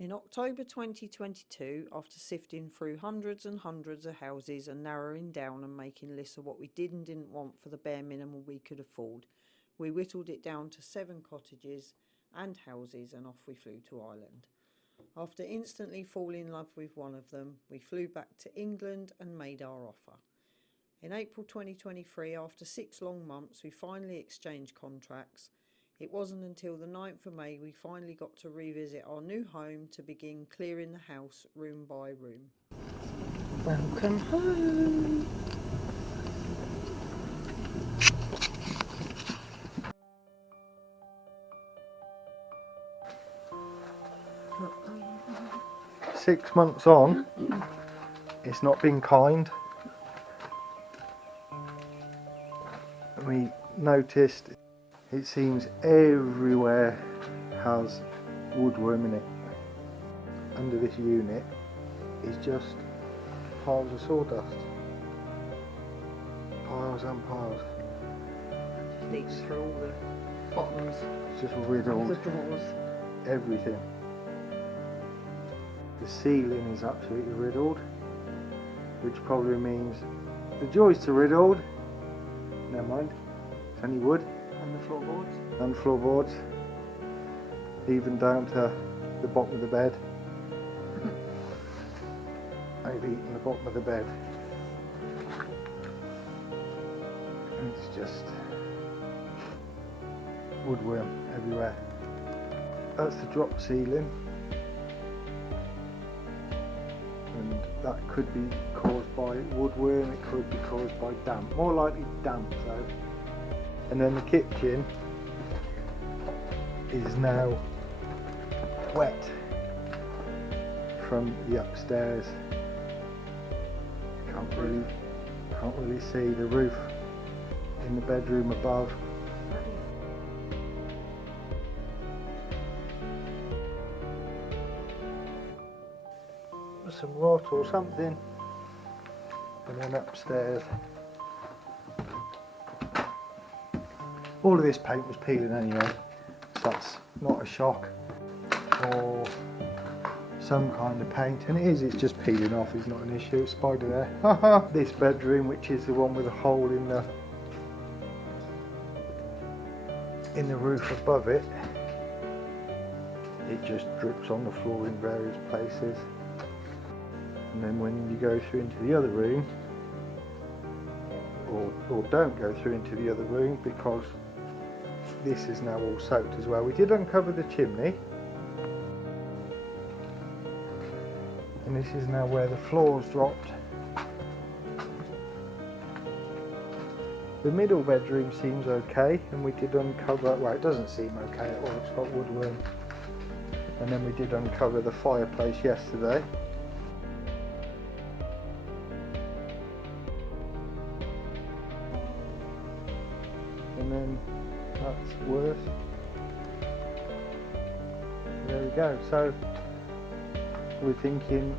In October 2022, after sifting through hundreds and hundreds of houses and narrowing down and making lists of what we did and didn't want for the bare minimum we could afford, we whittled it down to 7 cottages and houses, and off we flew to Ireland. After instantly falling in love with one of them, we flew back to England and made our offer. In April 2023, after 6 long months, we finally exchanged contracts. It wasn't until the 9th of May we finally got to revisit our new home to begin clearing the house room by room. Welcome home. Six months on, it's not been kind. We noticed it seems everywhere has woodworm in it. Under this unit is just piles of sawdust. Piles and piles. Just eats through all the bottoms. It's just riddled. The drawers. Everything. The ceiling is absolutely riddled, which probably means the joists are riddled. Never mind, it's only wood. And the floorboards. And floorboards, even down to the bottom of the bed. I've eaten the bottom of the bed. And it's just woodworm everywhere. That's the drop ceiling, and that could be caused by woodworm, it could be caused by damp, more likely damp though. And then the kitchen is now wet from the upstairs. Can't really see the roof in the bedroom above. Some rot or something, and then upstairs all of this paint was peeling anyway, so that's not a shock, or some kind of paint, and it's just peeling off, it's not an issue. It's spider there. This bedroom, which is the one with a hole in the roof above it, it just drips on the floor in various places. And then when you go through into the other room, or don't go through into the other room, because this is now all soaked as well. We did uncover the chimney, and this is now where the floors dropped. The middle bedroom seems okay, and we did uncover, well, it doesn't seem okay at all, it's got woodworm. And then we did uncover the fireplace yesterday. And then that's worse. There we go. So we're thinking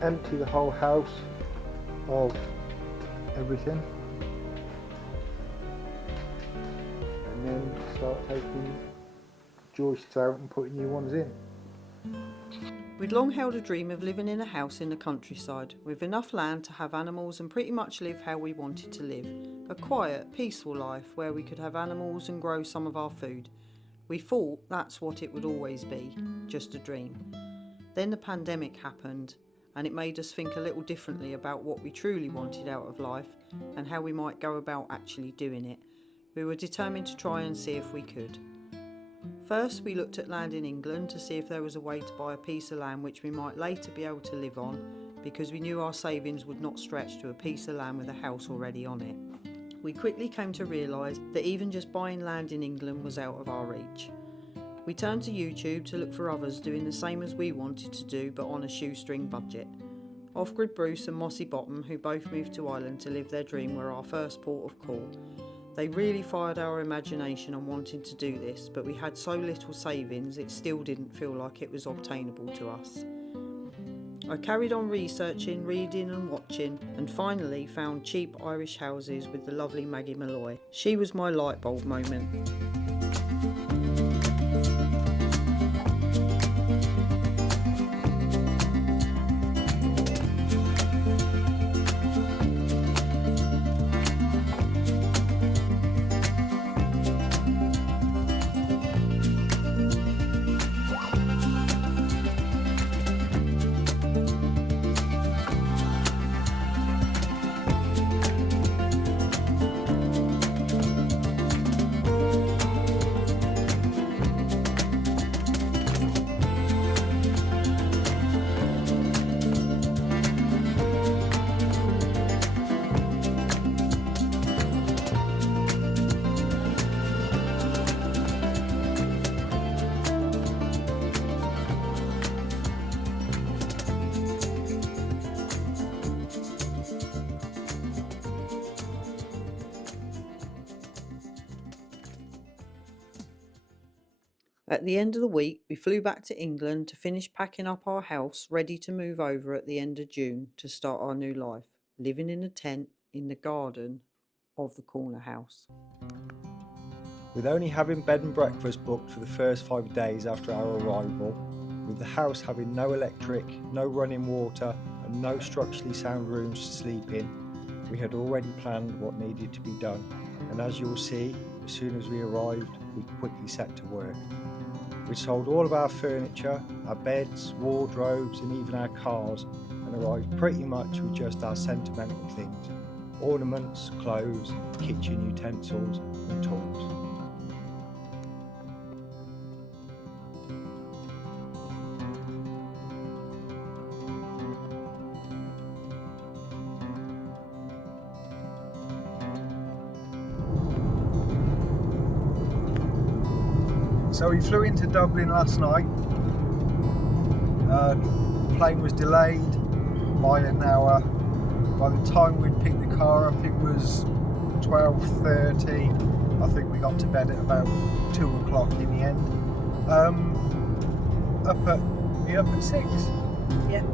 empty the whole house of everything, and then start taking joists out and putting new ones in. We'd long held a dream of living in a house in the countryside, with enough land to have animals and pretty much live how we wanted to live. A quiet, peaceful life where we could have animals and grow some of our food. We thought that's what it would always be, just a dream. Then the pandemic happened, and it made us think a little differently about what we truly wanted out of life and how we might go about actually doing it. We were determined to try and see if we could. First, we looked at land in England to see if there was a way to buy a piece of land which we might later be able to live on, because we knew our savings would not stretch to a piece of land with a house already on it. We quickly came to realise that even just buying land in England was out of our reach. We turned to YouTube to look for others doing the same as we wanted to do, but on a shoestring budget. Off-Grid Bruce and Mossy Bottom, who both moved to Ireland to live their dream, were our first port of call. They really fired our imagination on wanting to do this, but we had so little savings it still didn't feel like it was obtainable to us. I carried on researching, reading and watching, and finally found cheap Irish houses with the lovely Maggie Malloy. She was my light bulb moment. At the end of the week, we flew back to England to finish packing up our house, ready to move over at the end of June to start our new life, living in a tent in the garden of the corner house. With only having bed and breakfast booked for the first 5 days after our arrival, with the house having no electric, no running water and no structurally sound rooms to sleep in, we had already planned what needed to be done, and as you'll see, as soon as we arrived, we quickly set to work. We sold all of our furniture, our beds, wardrobes and even our cars, and arrived pretty much with just our sentimental things: ornaments, clothes, kitchen utensils and tools. So we flew into Dublin last night. The plane was delayed by an hour. By the time we'd picked the car up, it was 12:30. I think we got to bed at about 2 o'clock in the end. You up at 6? Yeah.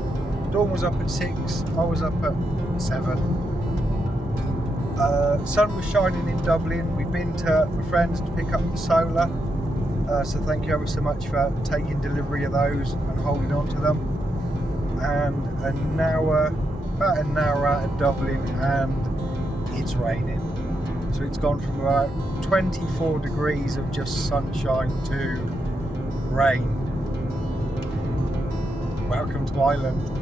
Dawn was up at 6. I was up at 7. Sun was shining in Dublin. We've been to my friends to pick up the solar. So thank you ever so much for taking delivery of those and holding on to them. And about an hour out of Dublin and it's raining. So it's gone from about 24 degrees of just sunshine to rain. Welcome to Ireland.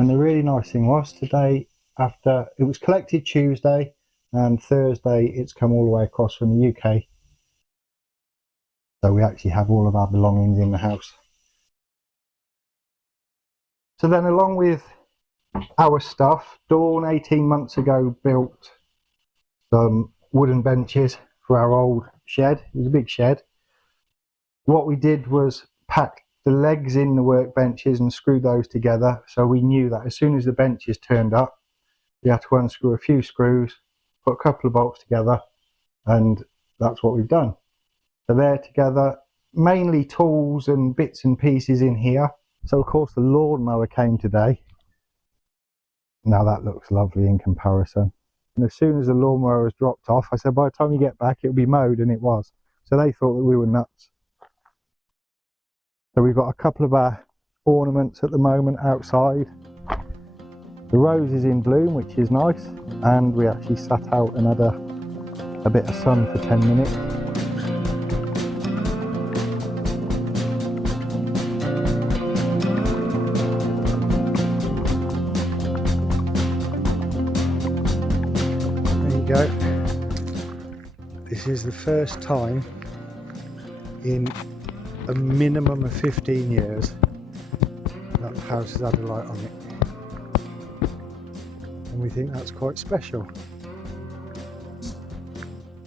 And the really nice thing was today, after it was collected Tuesday and Thursday, it's come all the way across from the UK. So we actually have all of our belongings in the house. So then along with our stuff, Dawn 18 months ago built some wooden benches for our old shed. It was a big shed. What we did was pack the legs in the workbenches and screw those together, so we knew that as soon as the benches turned up, we had to unscrew a few screws, put a couple of bolts together, and that's what we've done. So they're together, mainly tools and bits and pieces in here. So of course the lawnmower came today. Now that looks lovely in comparison. And as soon as the lawnmower was dropped off, I said by the time you get back it'll be mowed, and it was. So they thought that we were nuts. So we've got a couple of our ornaments at the moment outside. The rose is in bloom, which is nice, and we actually sat out and had a bit of sun for 10 minutes. There you go. This is the first time in a minimum of 15 years that the house has had a light on it, and we think that's quite special.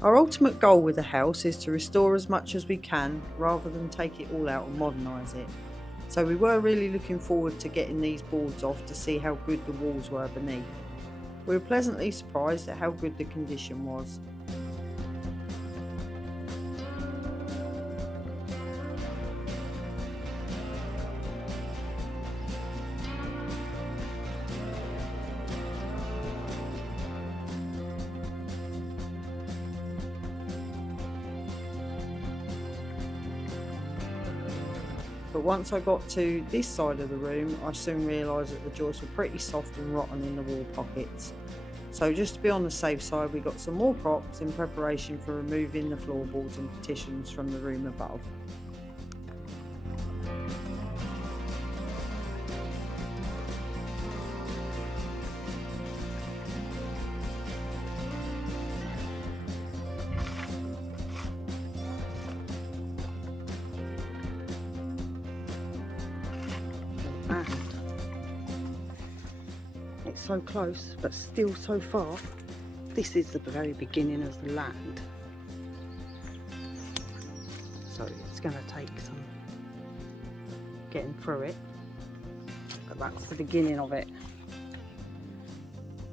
Our ultimate goal with the house is to restore as much as we can rather than take it all out and modernise it. So we were really looking forward to getting these boards off to see how good the walls were beneath. We were pleasantly surprised at how good the condition was. But once I got to this side of the room, I soon realised that the joists were pretty soft and rotten in the wall pockets. So just to be on the safe side, we got some more props in preparation for removing the floorboards and partitions from the room above. And it's so close but still so far. This is the very beginning of the land, so it's going to take some getting through it, but that's the beginning of it.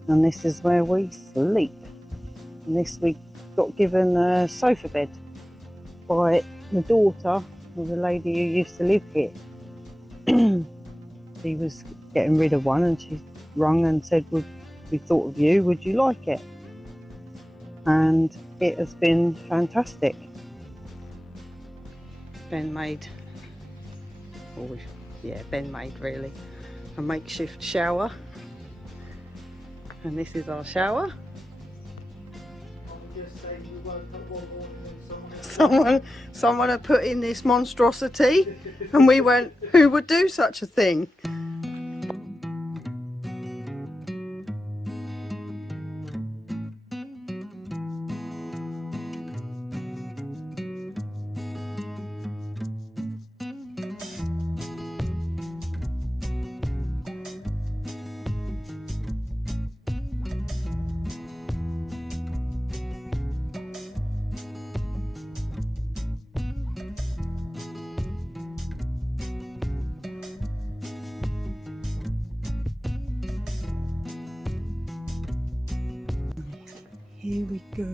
And this is where we sleep. And this we got given a sofa bed by the daughter of the lady who used to live here. She was getting rid of one and she rung and said, we thought of you, would you like it? And it has been fantastic. Ben made really a makeshift shower, and this is our shower. Someone had put in this monstrosity and we went, who would do such a thing? Here we go.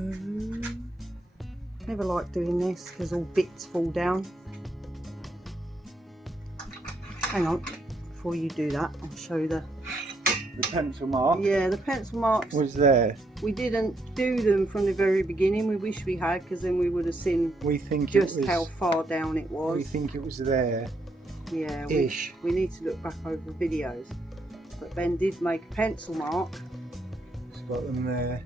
Never like doing this because all bits fall down. Hang on, before you do that, I'll show you the pencil mark. Yeah, the pencil marks Was there. We didn't do them from the very beginning. We wish we had, because then we would have seen just how far down it was. We think it was there. Yeah, ish. We need to look back over the videos. But Ben did make a pencil mark. It's got them there.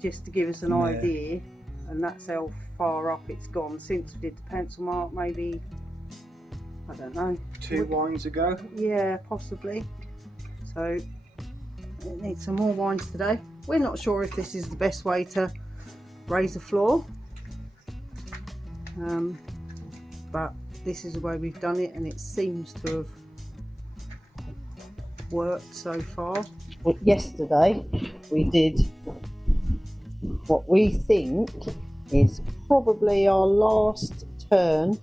Just to give us an idea, and that's how far up it's gone since we did the pencil mark. Maybe, I don't know, 2 wines ago. Yeah, possibly. So it needs some more wines today. We're not sure if this is the best way to raise a floor, but this is the way we've done it, and it seems to have worked so far. Well, yesterday we did what we think is probably our last turn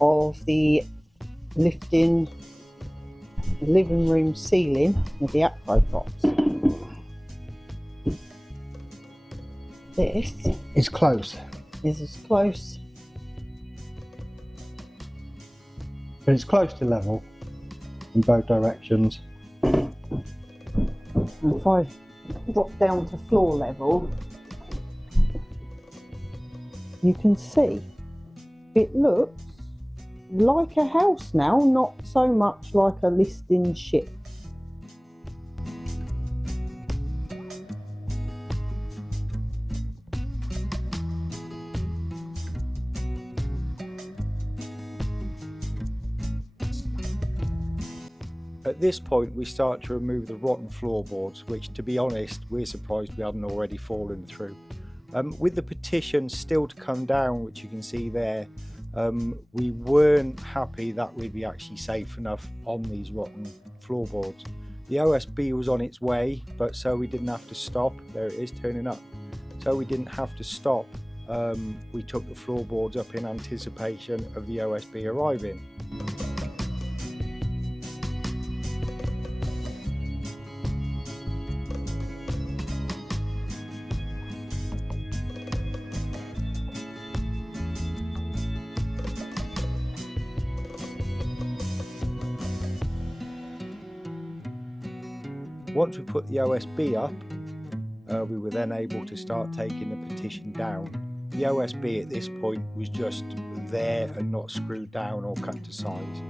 of the lifting the living room ceiling with the acro props. This is close. Is as close. But it's close to level in both directions. And if I drop down to floor level, you can see it looks like a house now, not so much like a listing ship. At this point we start to remove the rotten floorboards, which, to be honest, we're surprised we hadn't already fallen through. With the partition still to come down, which you can see there, we weren't happy that we'd be actually safe enough on these rotten floorboards. The OSB was on its way, but so we didn't have to stop. There it is turning up. So we didn't have to stop. We took the floorboards up in anticipation of the OSB arriving. Once we put the OSB up, we were then able to start taking the partition down. The OSB at this point was just there and not screwed down or cut to size.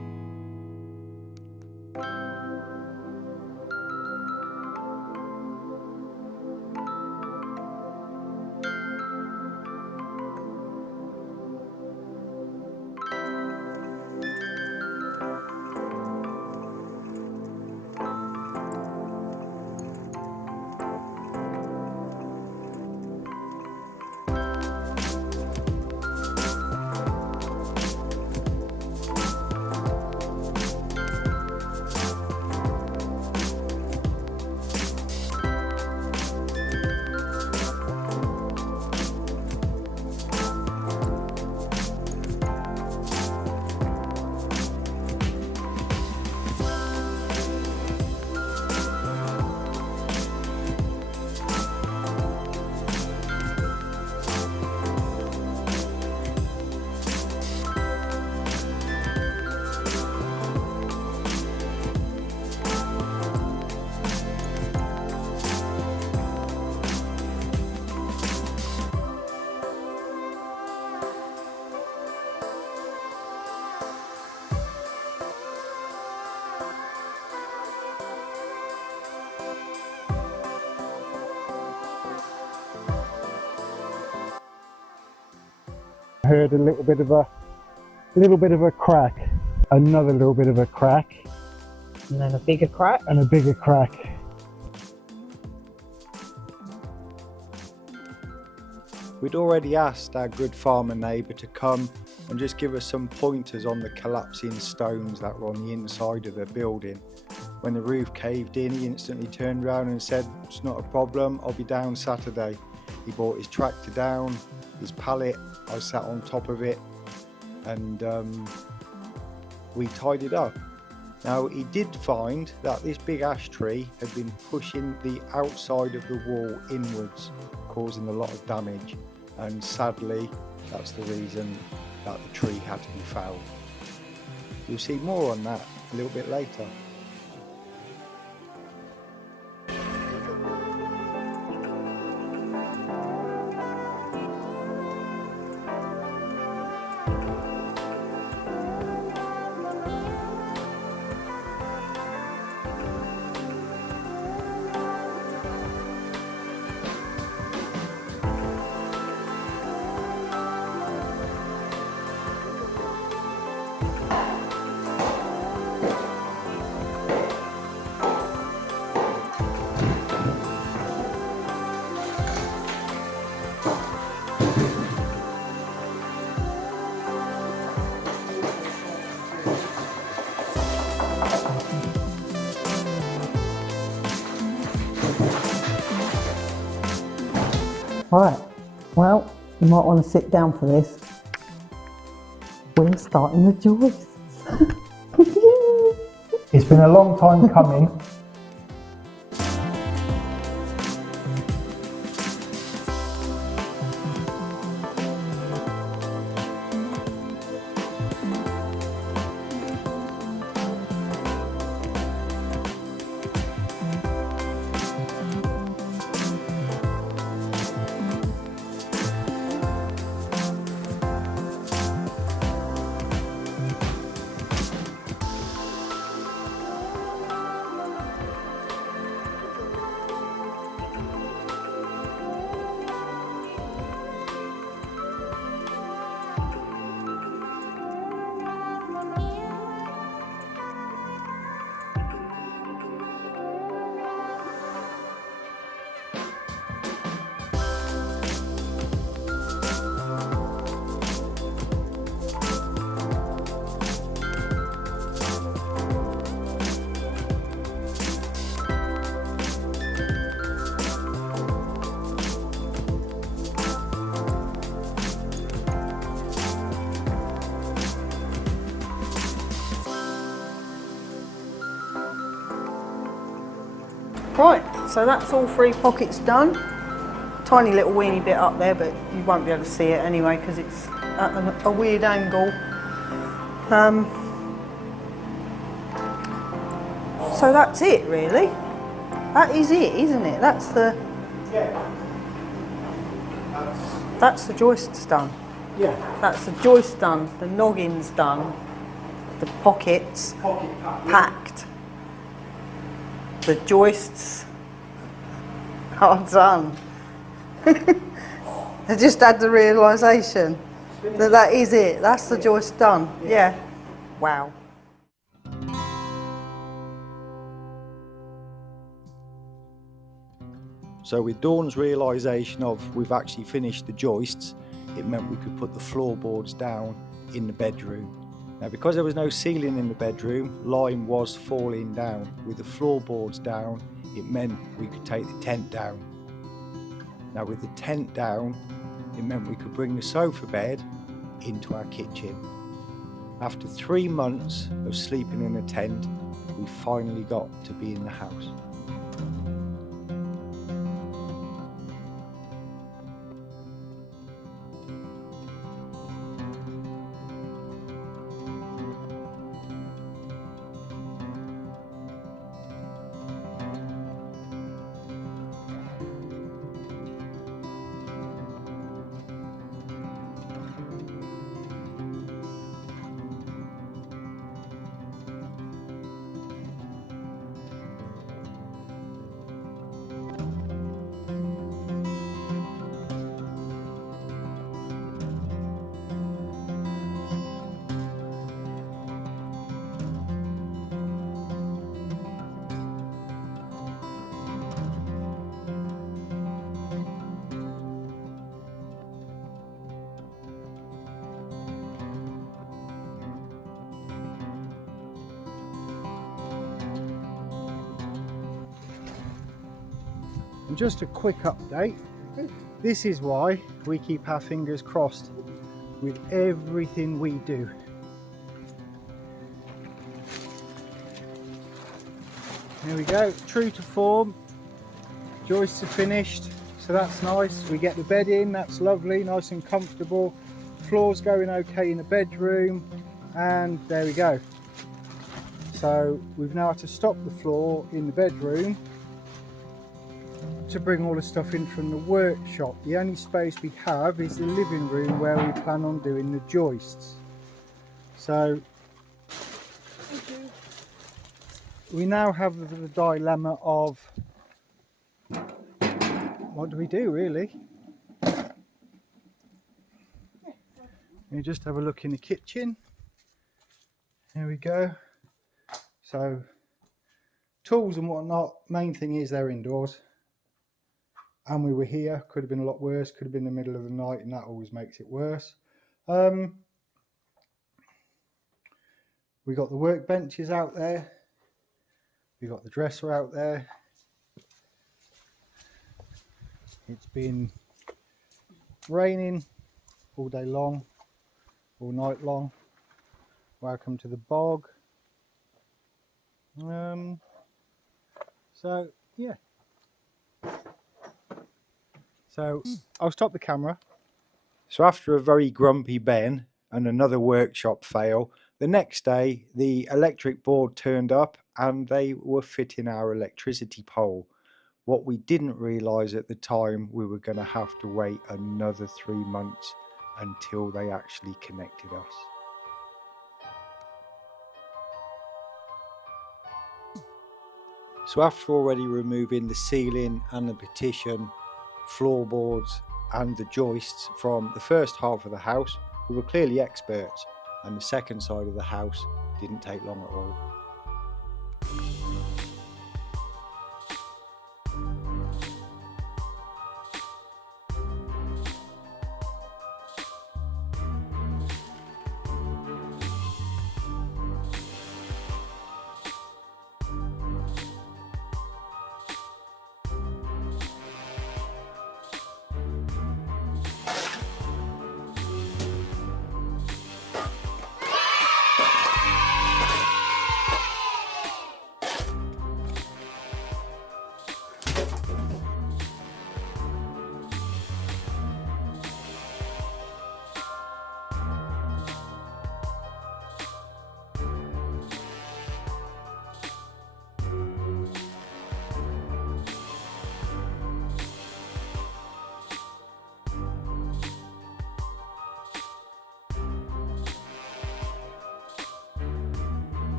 Heard a little bit of a crack, another little bit of a crack, And then a bigger crack. and a bigger crack. We'd already asked our good farmer neighbour to come and just give us some pointers on the collapsing stones that were on the inside of the building. When the roof caved in, he instantly turned around and said, "It's not a problem, I'll be down Saturday." He brought his tractor down, his pallet, I sat on top of it, and we tied it up. Now, he did find that this big ash tree had been pushing the outside of the wall inwards, causing a lot of damage, and sadly that's the reason that the tree had to be felled. You'll see more on that a little bit later. Right, well, you might want to sit down for this. We're starting the joists. It's been a long time coming. Right, so that's all 3 pockets done. Tiny little weeny bit up there, but you won't be able to see it anyway because it's at a weird angle. So that's it really. That is it, isn't it? That's the joists done. Yeah. That's the joist done, the noggin's done, the pockets packed, the joists are done. I just had the realisation that that is it. That's the joist done. Yeah. Wow. So with Dawn's realisation of we've actually finished the joists, it meant we could put the floorboards down in the bedroom. Now because there was no ceiling in the bedroom, lime was falling down. With the floorboards down, it meant we could take the tent down. Now with the tent down, it meant we could bring the sofa bed into our kitchen. After 3 months of sleeping in a tent, we finally got to be in the house. And just a quick update. This is why we keep our fingers crossed with everything we do. There we go, true to form. Joists are finished, so that's nice. We get the bed in, that's lovely, nice and comfortable. Floor's going okay in the bedroom, and there we go. So we've now had to stop the floor in the bedroom to bring all the stuff in from the workshop. The only space we have is the living room where we plan on doing the joists. So we now have the dilemma of what do we do, really? You just have a look in the kitchen. There we go. So tools and whatnot, main thing is they're indoors. And we were here, could have been a lot worse, could have been the middle of the night, and that always makes it worse. We got the workbenches out there. We got the dresser out there. It's been raining all day long, all night long. Welcome to the bog. So yeah. So I'll stop the camera. So after a very grumpy Ben and another workshop fail, the next day the electric board turned up and they were fitting our electricity pole. What we didn't realise at the time, we were going to have to wait another 3 months until they actually connected us. So after already removing the ceiling and the partition, floorboards and the joists from the first half of the house, we were clearly experts, and the second side of the house didn't take long at all.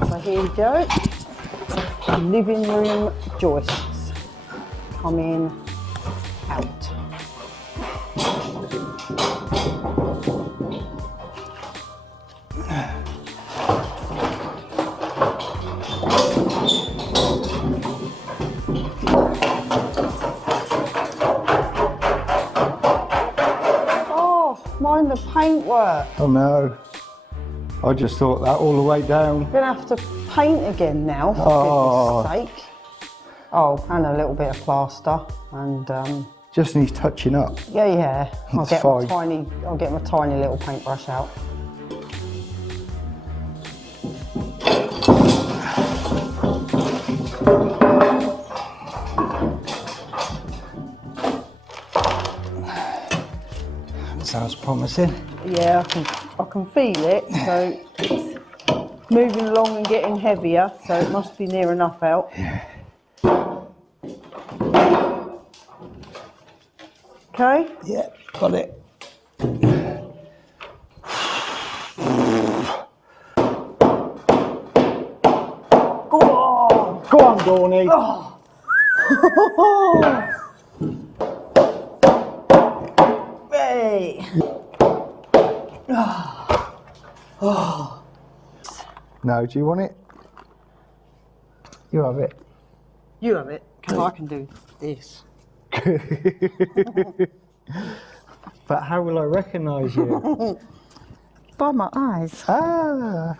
So here we go, living room joists coming out. Oh, mind the paintwork. Oh no, I just thought that all the way down. We're gonna have to paint again now, for goodness sake. Oh, and a little bit of plaster, and Just needs touching up. yeah. I'll It's fine. get my tiny little paintbrush out. That sounds promising. Yeah, I can feel it. So it's moving along and getting heavier. So it must be near enough out. Okay. Yeah, got it. Go on. Go on, Dorney. Hey. No, do you want it? You have it. You have it, because I can do this. But how will I recognise you? by my eyes. Ah!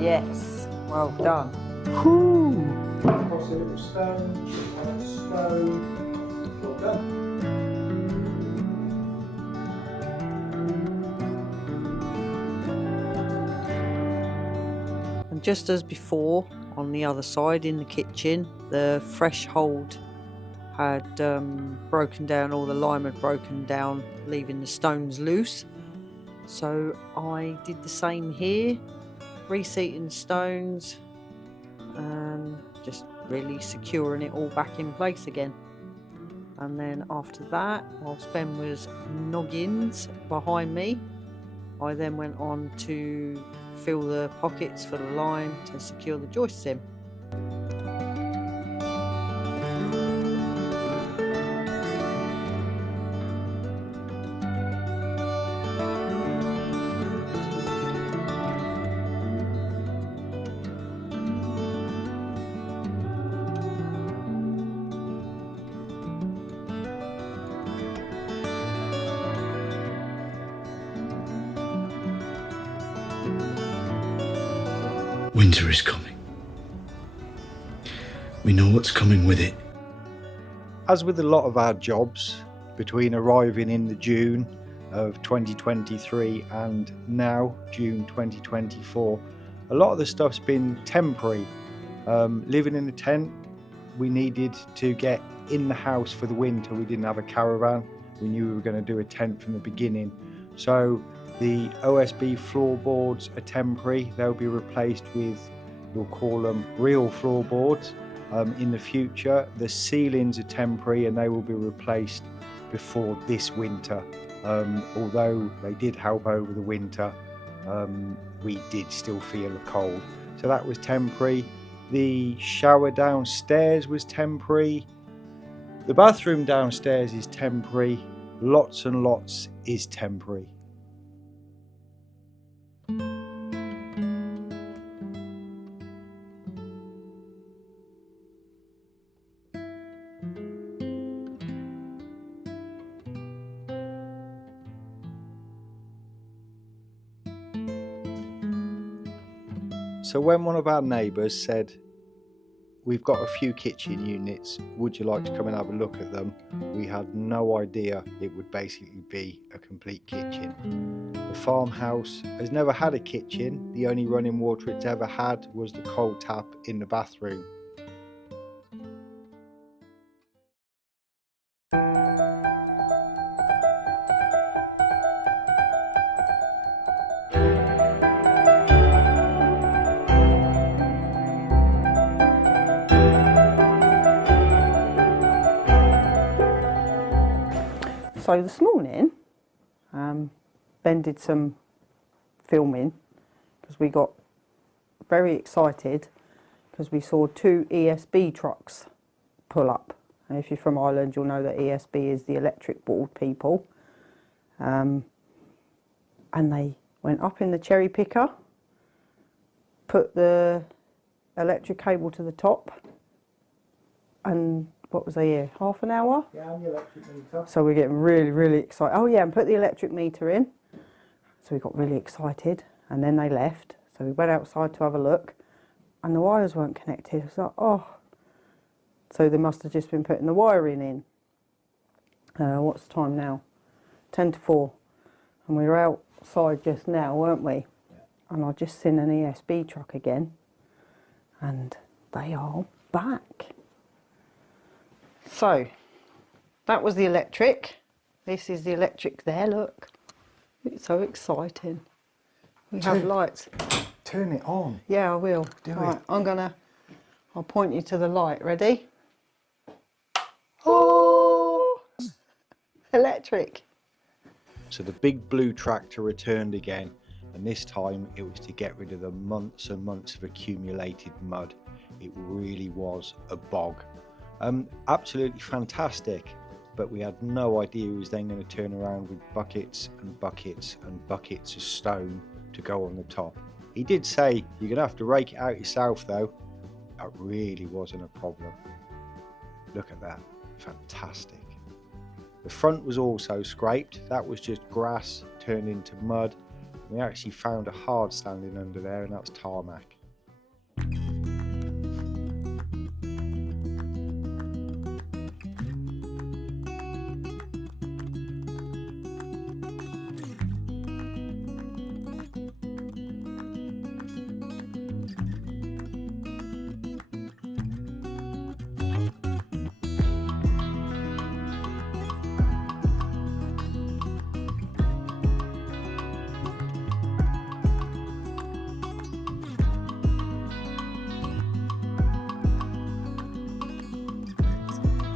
Yes, well done. Whoo! Toss a little stone, chip on a stone. Well done. And just as before, on the other side in the kitchen, the threshold had broken down, all the lime had broken down, leaving the stones loose. So I did the same here, reseating the stones and just really securing it all back in place again. And then after that, whilst Ben was noggins behind me, I then went on to fill the pockets for the lime to secure the joists in. Winter is coming. We know what's coming with it. As with a lot of our jobs, between arriving in the June of 2023 and now June 2024, a lot of the stuff's been temporary. Living in a tent, we needed to get in the house for the winter. We didn't have a caravan. We knew we were going to do a tent from the beginning. So the OSB floorboards are temporary. They'll be replaced with, we'll call them real floorboards. In the future, the ceilings are temporary and they will be replaced before this winter. Although they did help over the winter, we did still feel the cold. So that was temporary. The shower downstairs was temporary. The bathroom downstairs is temporary. Lots and lots is temporary. So when one of our neighbours said, we've got a few kitchen units, would you like to come and have a look at them? We had no idea it would basically be a complete kitchen. The farmhouse has never had a kitchen. The only running water it's ever had was the cold tap in the bathroom. So this morning, Ben did some filming because we got very excited because we saw 2 ESB trucks pull up. And if you're from Ireland, you'll know that ESB is the electric board people. And they went up in the cherry picker, put the electric cable to the top, and what was they here? Half an hour? Yeah, and the electric meter. So we're getting really, really excited. Oh yeah, and put the electric meter in. So we got really excited, and then they left. So we went outside to have a look, and the wires weren't connected. I was like, oh. So they must have just been putting the wiring in. What's the time now? 10 to 4. And we were outside just now, weren't we? Yeah. And I just seen an ESB truck again. And they are back. So, that was the electric. This is the electric there, look. It's so exciting. We have lights. Turn it on. Yeah, I will. Do right, it. I'll point you to the light. Ready? Oh! Electric. So the big blue tractor returned again, and this time it was to get rid of the months and months of accumulated mud. It really was a bog. Absolutely fantastic. but we had no idea he was then going to turn around with buckets and buckets and buckets of stone to go on the top. He did say, you're going to have to rake it out yourself though. That really wasn't a problem. Look at that, fantastic. The front was also scraped. That was just grass turned into mud. We actually found a hard standing under there, and that's tarmac.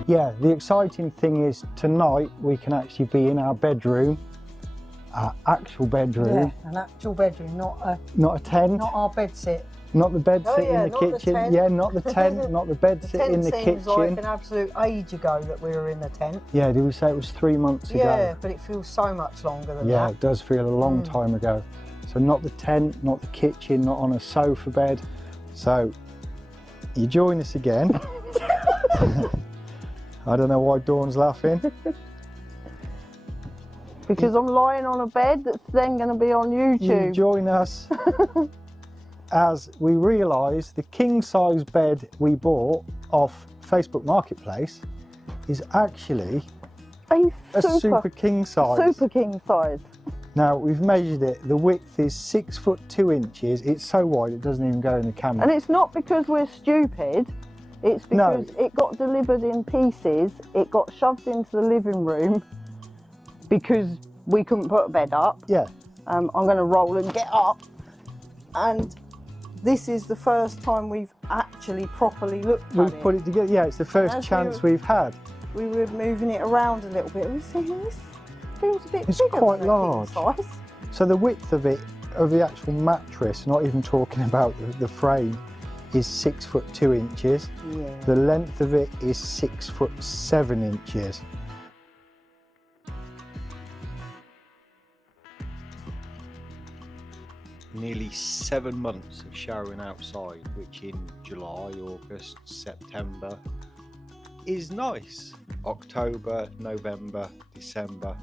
Yeah, the exciting thing is tonight we can actually be in our bedroom, our actual bedroom. Yeah, an actual bedroom, not a tent. not our bed sit. Not the bed sit in the not kitchen. The tent. Yeah, not the tent, not the bed The sit tent in the seems kitchen. like an absolute age ago that we were in the tent. Yeah, did we say it was 3 months ago? Yeah, but it feels so much longer than Yeah, that. it does feel a long time ago. So not the tent, not the kitchen, not on a sofa bed. So you join us again. I don't know why Dawn's laughing. Because I'm lying on a bed that's then going to be on YouTube. You join us as we realise the king size bed we bought off Facebook Marketplace is actually a super king size. Super king size. Now we've measured it, the width is 6 foot 2 inches. It's so wide it doesn't even go in the camera. And it's not because we're stupid, it's because it got delivered in pieces, it got shoved into the living room because we couldn't put a bed up. Yeah. I'm going to roll and get up, and this is the first time we've actually properly looked at it. We've put it together, yeah, it's the first chance we've had. We were moving it around a little bit and we were thinking, this feels a bit It's bigger quite than a king large. size. So the width of it, of the actual mattress, not even talking about the frame, is 6 foot 2 inches. Yeah. The length of it is 6 foot 7 inches. Nearly 7 months of showering outside, which in July, August, September is nice. October, November, December,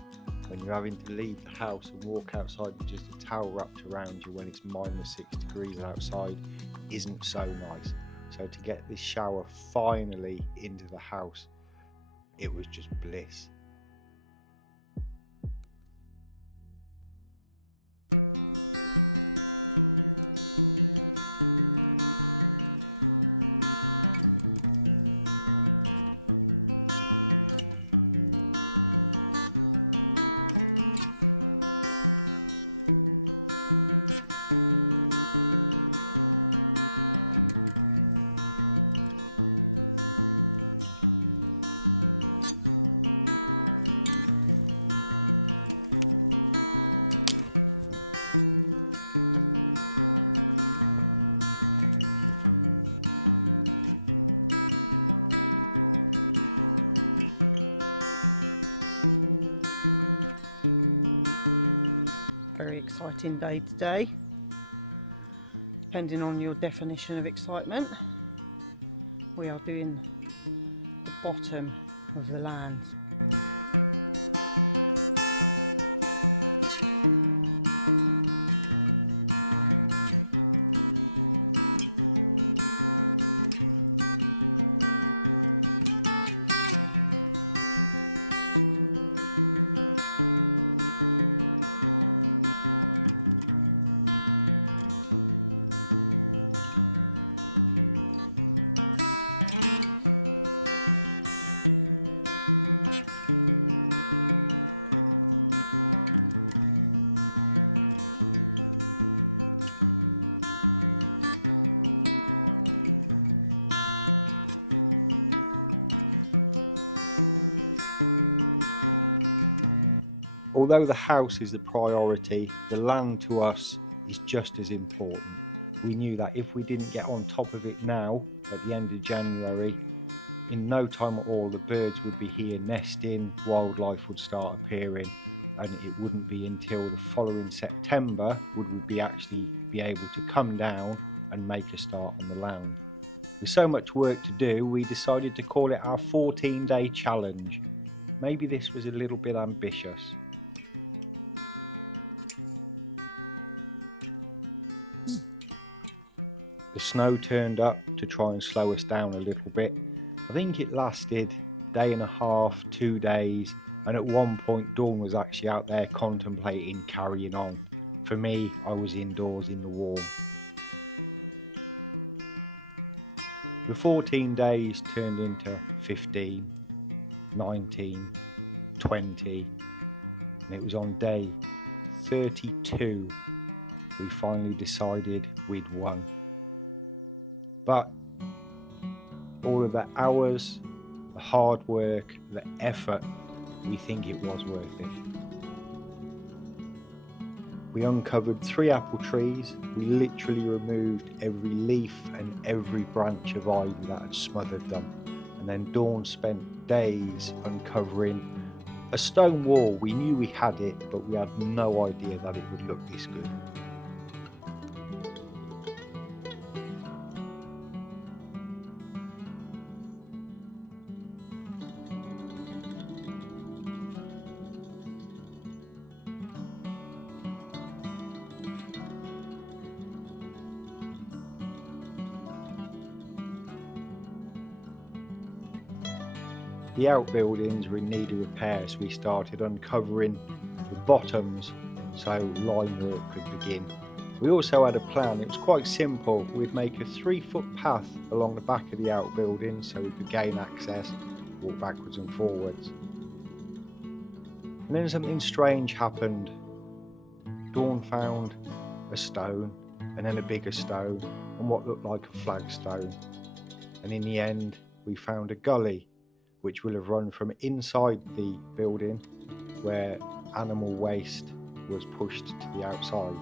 when you're having to leave the house and walk outside with just a towel wrapped around you when it's -6 degrees outside, isn't so nice. So to get this shower finally into the house, it was just bliss. Very exciting day today, depending on your definition of excitement. We are doing the bottom of the land. Although the house is the priority, the land to us is just as important. We knew that if we didn't get on top of it now, at the end of January, in no time at all the birds would be here nesting, wildlife would start appearing, and it wouldn't be until the following September would we actually be able to come down and make a start on the land. With so much work to do, we decided to call it our 14-day challenge. Maybe this was a little bit ambitious. The snow turned up to try and slow us down a little bit. I think it lasted a day and a half, 2 days, and at one point Dawn was actually out there contemplating carrying on. For me, I was indoors in the warm. The 14 days turned into 15, 19, 20, and it was on day 32 we finally decided we'd won. But all of the hours, the hard work, the effort, we think it was worth it. We uncovered 3 apple trees. We literally removed every leaf and every branch of ivy that had smothered them. And then Dawn spent days uncovering a stone wall. We knew we had it, but we had no idea that it would look this good. The outbuildings were in need of repair, so we started uncovering the bottoms so line work could begin. We also had a plan. It was quite simple. We'd make a 3-foot path along the back of the outbuilding so we could gain access, walk backwards and forwards. And then something strange happened. Dawn found a stone, and then a bigger stone, and what looked like a flagstone. And in the end, we found a gully which will have run from inside the building where animal waste was pushed to the outside.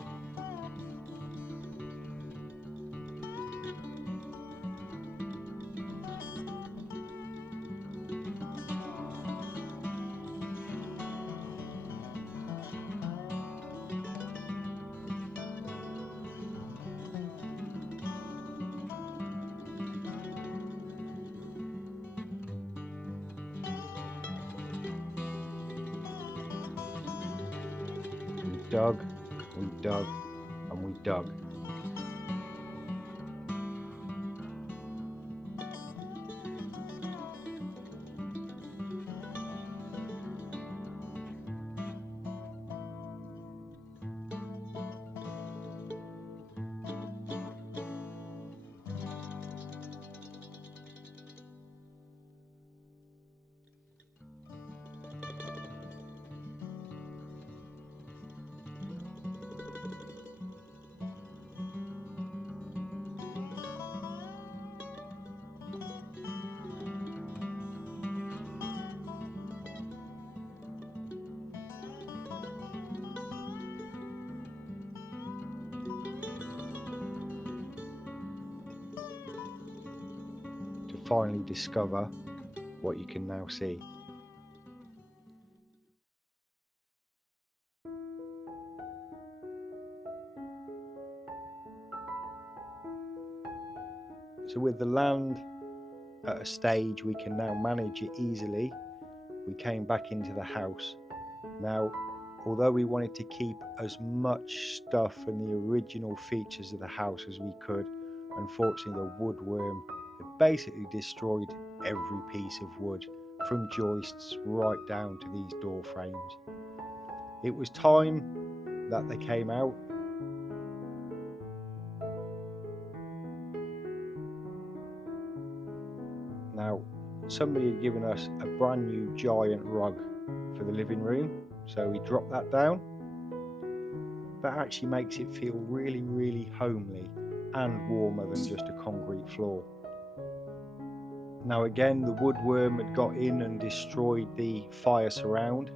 We dug, and we dug. Finally discover what you can now see. So with the land at a stage we can now manage it easily, we came back into the house. Now, although we wanted to keep as much stuff and the original features of the house as we could, unfortunately the woodworm had basically destroyed every piece of wood, from joists right down to these door frames. It was time that they came out. Now, somebody had given us a brand new giant rug for the living room, so we dropped that down. That actually makes it feel really, really homely and warmer than just a concrete floor. Now again, the woodworm had got in and destroyed the fire surround.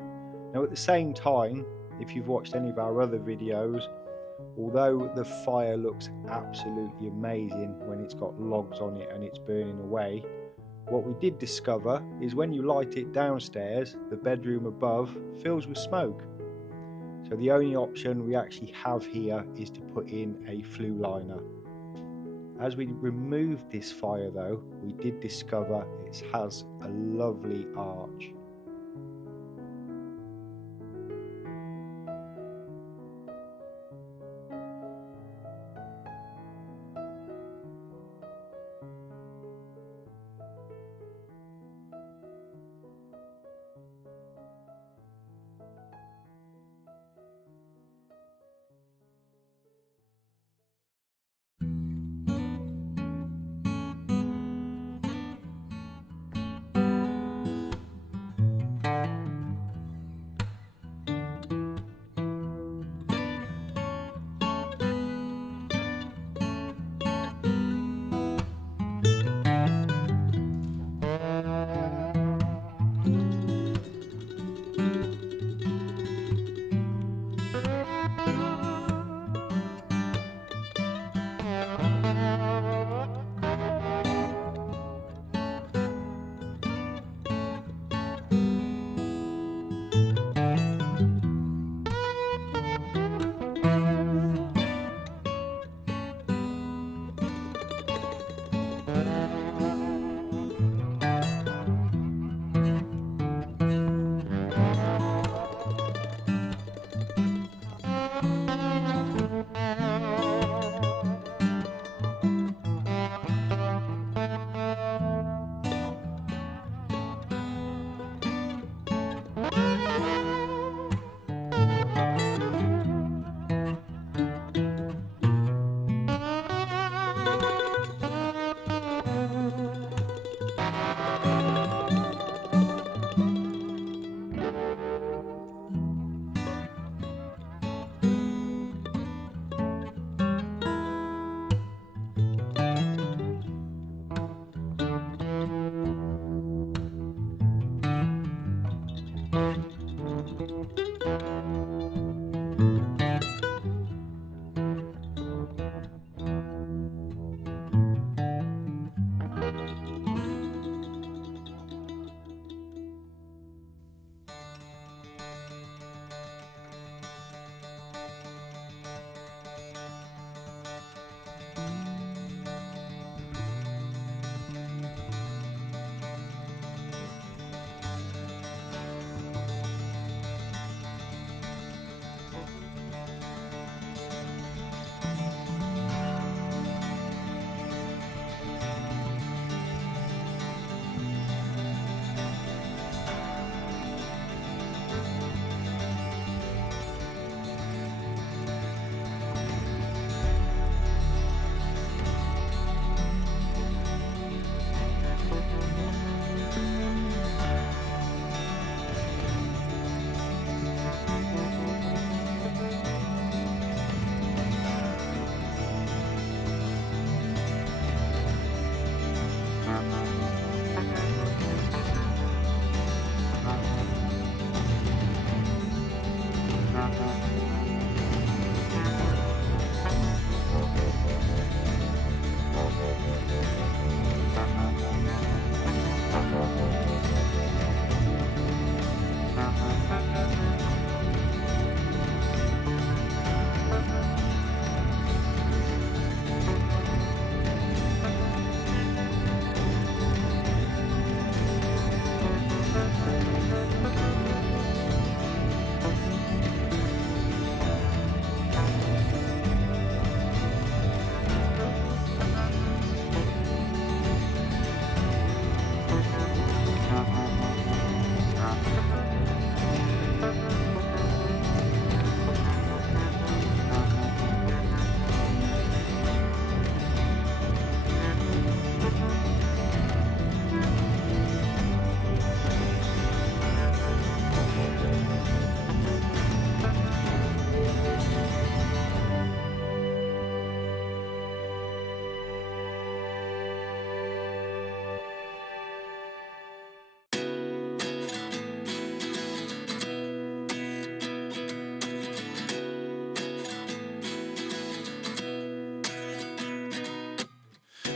Now at the same time, if you've watched any of our other videos, although the fire looks absolutely amazing when it's got logs on it and it's burning away, What we did discover is when you light it downstairs, the bedroom above fills with smoke. So the only option we actually have here is to put in a flue liner. As we removed this fire though, we did discover it has a lovely arch.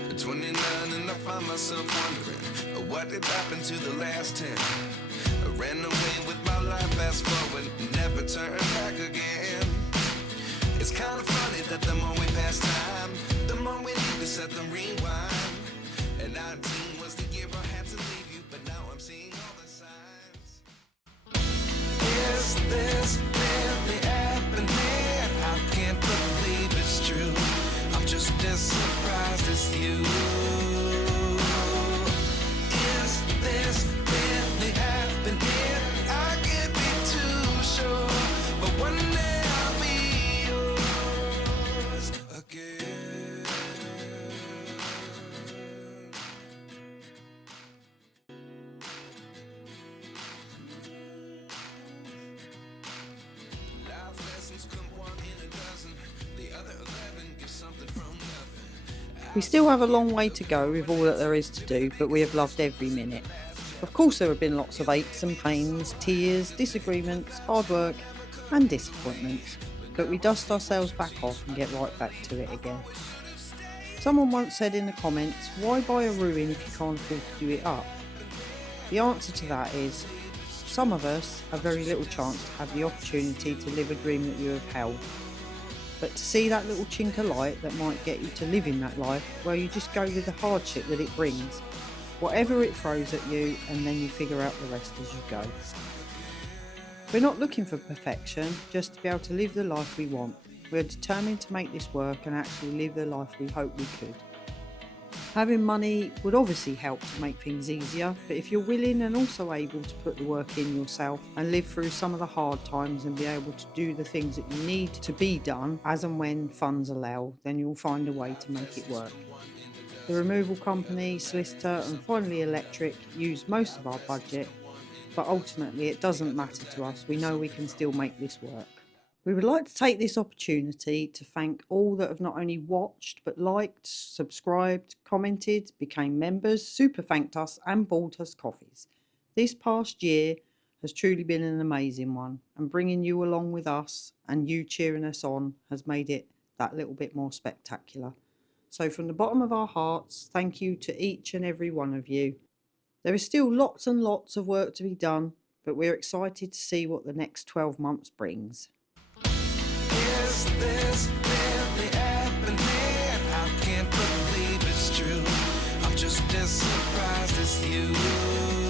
At 29 and I find myself wondering what did happen to the last 10? I ran away with my life, fast forward, never turn back again. It's kind of funny that the more we pass time, the more we need to set them rewind. And 19 was the year I had to leave you, but now I'm seeing all the signs. Is this really happening? I can't believe it's true. I'm just as surprised as you. Is this really happening? I can't be too sure, but one day I'll be yours again. Life lessons come one in a dozen. The other 11 give something from nothing. We still have a long way to go with all that there is to do, but we have loved every minute. Of course there have been lots of aches and pains, tears, disagreements, hard work and disappointments, but we dust ourselves back off and get right back to it again. Someone once said in the comments, why buy a ruin if you can't afford to do it up? The answer to that is, some of us have very little chance to have the opportunity to live a dream that you have held. But to see that little chink of light that might get you to live in that life, well, you just go with the hardship that it brings, whatever it throws at you, and then you figure out the rest as you go. We're not looking for perfection, just to be able to live the life we want. We're determined to make this work and actually live the life we hope we could. Having money would obviously help to make things easier, but if you're willing and also able to put the work in yourself and live through some of the hard times and be able to do the things that you need to be done as and when funds allow, then you'll find a way to make it work. The removal company, solicitor and finally electric use most of our budget, but ultimately it doesn't matter to us. We know we can still make this work. We would like to take this opportunity to thank all that have not only watched but liked, subscribed, commented, became members, super thanked us and bought us coffees. This past year has truly been an amazing one, and bringing you along with us and you cheering us on has made it that little bit more spectacular. So from the bottom of our hearts, thank you to each and every one of you. There is still lots and lots of work to be done, but we're excited to see what the next 12 months brings. Is this really happening? I can't believe it's true. I'm just as surprised as you.